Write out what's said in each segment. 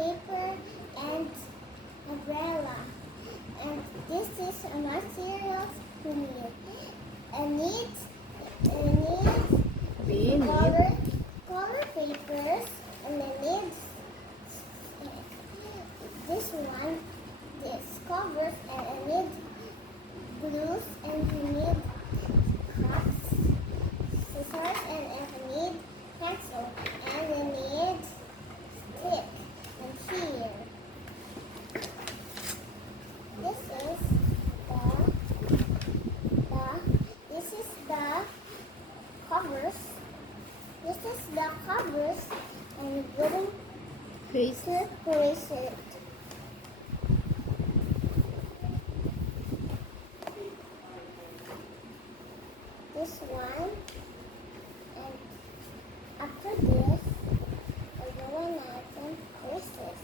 paper, and umbrella. And this is a materials we need. We need Color papers, and I need this one, this covers, and I need glues, and I need cuts, scissors, and I need pencil, and I need stick and here. This is the covers. This is the covers, and I'm going face. to place it. This one, and after this, I'm going to place this.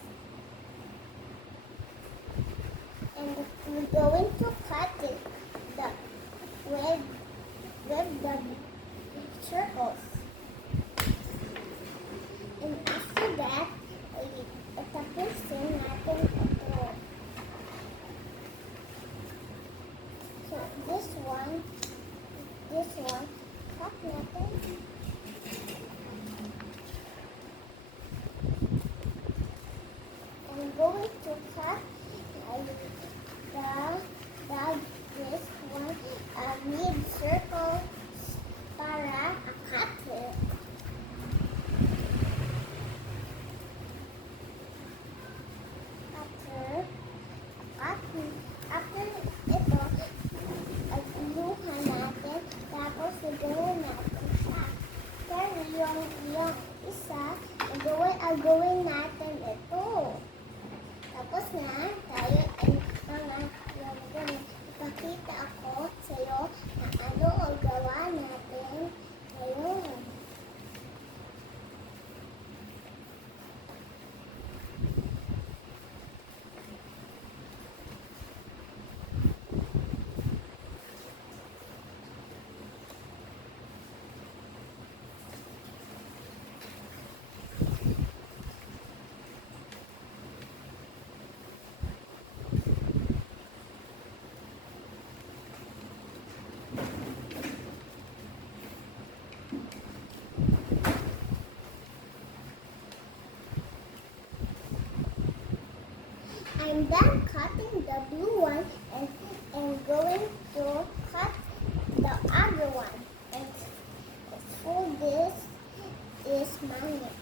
And we're going to cut it with the circles. And after that, tapusin natin ito. So this one, cut natin. I'm going to cut this one, need circles para cut it. After ito, agluhan natin, tapos gagawin natin siya. Pero yung isa, gagawin natin ito. Tapos na, tayo ay ipakita ako sa iyo na ano ang gawa natin ngayon. I'm done cutting the blue one and going to cut the other one. And for this is magnet.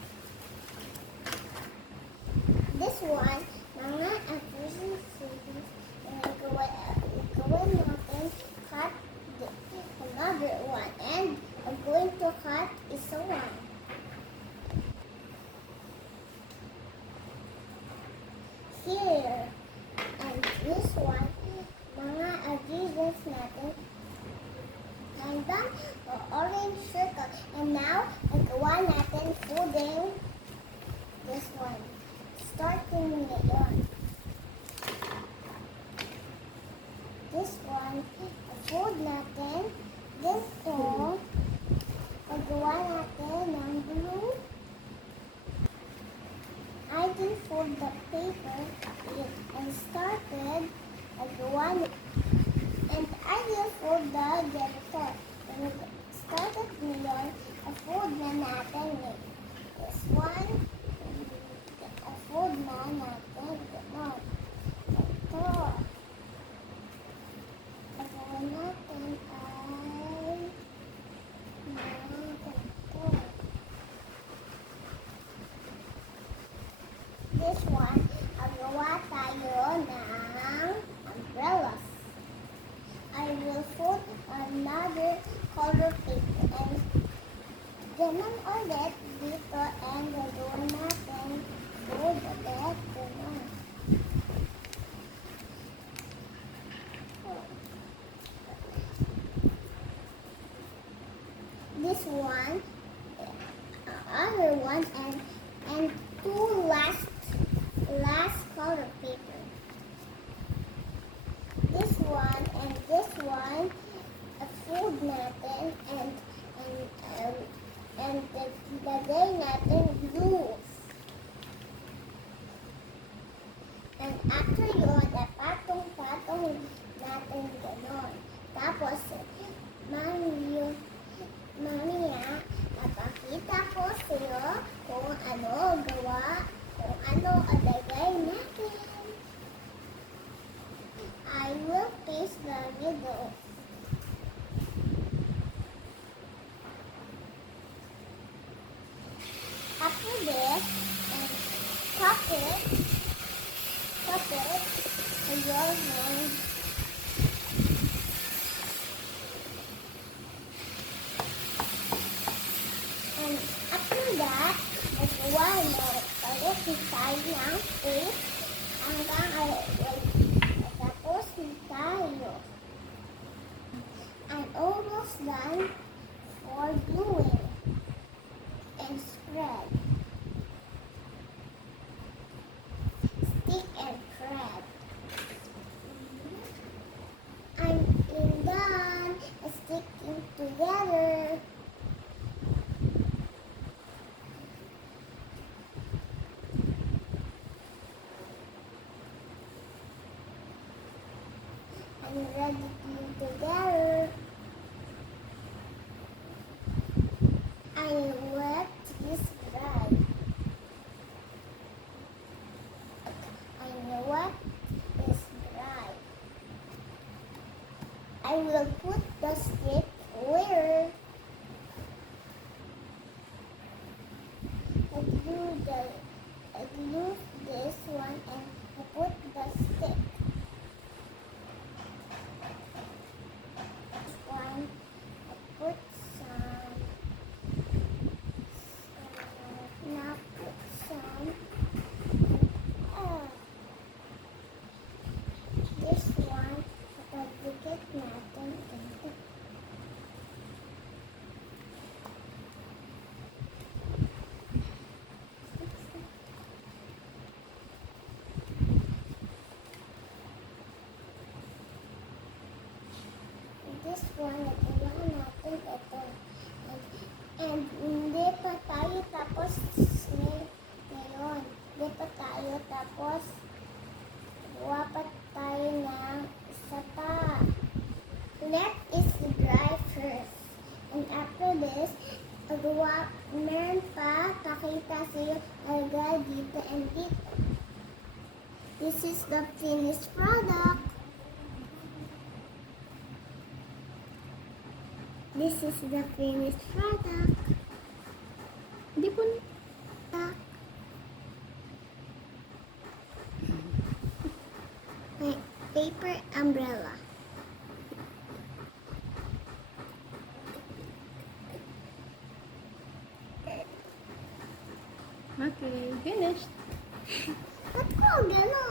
This one, mga fusion series, and gawin natin cut another one. And I'm going to cut isa one. Here, and this one, mga adhesives natin. I'm done the orange circle, and now gawa natin folding this one. Starting ngayon. This one, fold natin. Dito, gawa natin ng blue. I didn't fold the paper and started one, and I will fold the janitor. And started ngayon, fold na natin this one, fold na natin ganon. Ito, gawin natin ay ganito. This one, gawa tayo ng umbrellas. I will fold another color paper and ganon ulit dito and gagawin natin fold ulit ganon. This one, other one, and two last color paper. This one and this one, fold natin and lagay natin glue. alagay natin. I will paste the middle. After this, and cup it with your hand. And after that, nagawa mo ulit ng paste hanggang tapos tayo. I'm almost done for gluing and spread. Stick and thread. I'm done sticking together. I'm ready to glue together. I let this dry. I know what is dry. I will put the stick where I glue this one and I put the stick. This one I put some. Now put some. This one duplicate natin ito. This one, nagawa natin ito. And hindi pa tayo tapos ngayon. Hindi pa tayo tapos. Gawa pa tayo ng isa pa. Let it dry first. And after this, meron pa pakita sa'yo agad dito and dito. This is the finished product. This is the finished product. Hindi po. My paper umbrella. Okay, finished. Ba't ko gano'n?